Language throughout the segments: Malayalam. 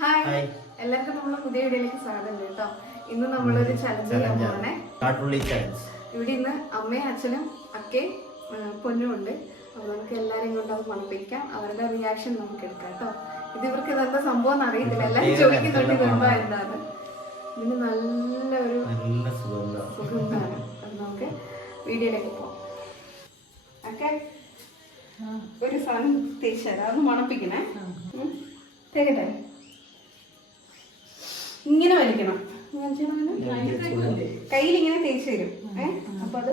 ഹായ്, എല്ലാവർക്കും നമ്മളെ പുതിയ വീഡിയോയിലേക്ക് സ്വാഗതം കേട്ടോ. ഇന്ന് നമ്മളൊരു ചലഞ്ച് ചെയ്യാൻ പോകണേ. ഇവിടെ ഇന്ന് അമ്മയും അച്ഛനും അക്കയും പൊന്നും ഉണ്ട്. അപ്പൊ നമുക്ക് എല്ലാരെയും കൊണ്ട് അത് മണപ്പിക്കാം. അവരുടെ റിയാക്ഷൻ നമുക്ക് എടുക്കാം കേട്ടോ. ഇത് ഇവർക്ക് ഇതെന്താ സംഭവം എന്ന് അറിയത്തില്ല. എല്ലാരും ചോദിക്കുന്നുണ്ട് ഇതെന്താ എന്താണ്. ഇതിന് നല്ലൊരു സുഗന്ധമാണ്. അത് നമുക്ക് വീഡിയോയിലേക്ക് പോവാം. ഓക്കെ, ഒരു സാധനം തേച്ച് തരാം. അത് മണപ്പിക്കണേ. തേക്കട്ടെ. ഇങ്ങനെ വലിക്കണം. കയ്യിൽ ഇങ്ങനെ തേച്ച് തരും. അപ്പൊ അത്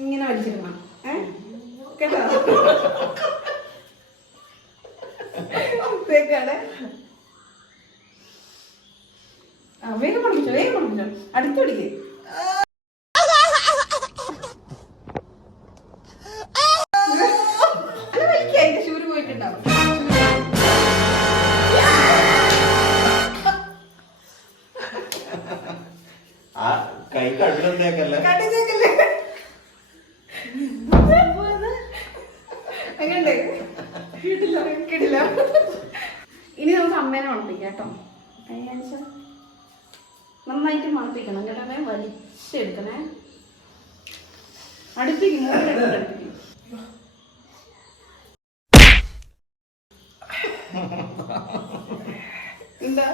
ഇങ്ങനെ വലിച്ചിടണം. കേട്ടോ, തേക്കാടെ. വേഗം പഠിപ്പിച്ചോ, വേഗം പഠിപ്പിച്ചോ. അടുത്ത് പിടിക്കേ. അതിന്റെ ശൂര് പോയിട്ടുണ്ടാവും. കൈ കണ്ടിട്ടേക്കല്ലേ കിട്ടില്ല. ഇനി നമുക്ക് അമ്മേനെ മണപ്പിക്കാം കേട്ടോ. നന്നായിട്ട് മണപ്പിക്കണം കേട്ടോ. വലിച്ചെടുക്കണേ. അടുപ്പിക്കും, അടുപ്പിക്കും. എന്താ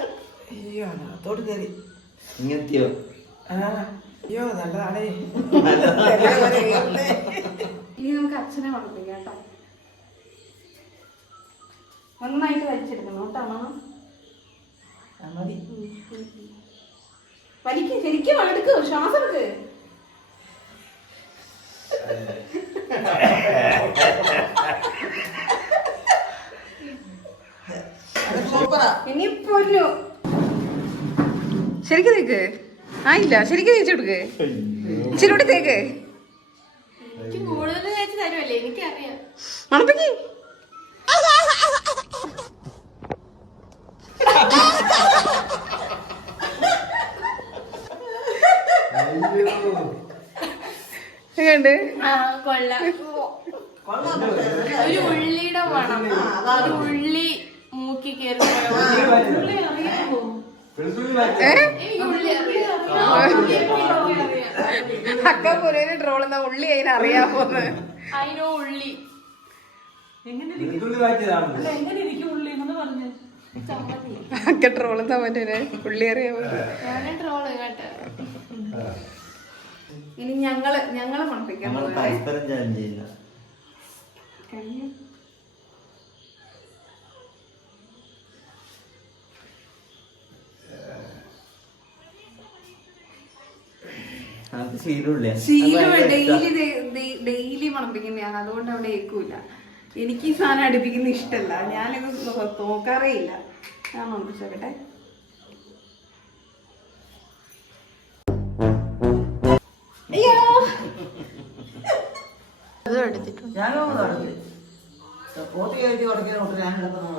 തോട്ട് കയറി ഇങ്ങനെയോ? അയ്യോ നല്ലതാണേ. ഇനി നമുക്ക് അച്ഛനെ മണപ്പിക്കാം കേട്ടോ. നന്നായിട്ട് വലിച്ചെടുക്കണം കേട്ടോ. മതി, വലിക്ക്, ശരിക്കും എടുക്ക്, ശ്വാസം എടുക്ക്. ഇനി പൊന്നു ശരിക്കും തേക്ക്. ആയില്ല, ശരിക്കും തേച്ചു കൊടുക്ക്. ഇച്ചിരി കൂടി തേക്ക്. കൂടുതൽ തേച്ച് തരുമല്ലേ, എനിക്കറിയാം. മണപ്പിക്ക്. കണ്ട് കൊള്ളാം. ഒരു ഉള്ളിയുടെ മണം. ഒരു ഉള്ളി മൂക്കി കയറി. അക്ക പോലെ ട്രോൾ എന്നാ ഉള്ളി അതിന് അറിയാമോന്ന്. അതിനോ ഉള്ളി അക്ക ട്രോൾ എന്താ പറ്റേ ഉള്ളി അറിയാമോ. ഞാനും ട്രോള് കേട്ടോ. ഇനി ഞങ്ങളെ മണപ്പിക്കാം. പരസ്പരം ചലഞ്ച് ചെയ്യുന്ന ഡെയിലി മണപ്പിക്കുന്നതാണ്. അതുകൊണ്ട് അവിടെ ഏക്കൂല. എനിക്ക് ഈ സാധനം അടുപ്പിക്കുന്ന ഇഷ്ടമല്ല. ഞാനിത് നോക്കാറേ ഇല്ല. ഞാൻ മണപ്പിച്ചോക്കട്ടെ. അയ്യോ,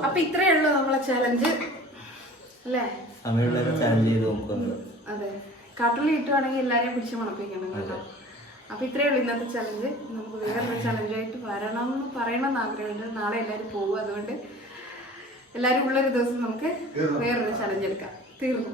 അപ്പൊ ഇത്രയേ ഉള്ളൂ നമ്മളെ ചലഞ്ച് അല്ലേ? അതെ, കാട്ടുള്ളി ഇട്ടുവാണെങ്കിൽ എല്ലാരെയും പിടിച്ച് മണപ്പിക്കണം കേട്ടോ. അപ്പൊ ഇത്രയേ ഉള്ളൂ ഇന്നത്തെ ചലഞ്ച്. നമുക്ക് വേറൊരു ചലഞ്ചായിട്ട് വരണം എന്ന് പറയണമെന്ന് ആഗ്രഹമുണ്ട്. നാളെ എല്ലാവരും പോകും. അതുകൊണ്ട് എല്ലാവരും ഉള്ളൊരു ദിവസം നമുക്ക് വേറൊരു ചലഞ്ച് എടുക്കാം. തീർന്നു.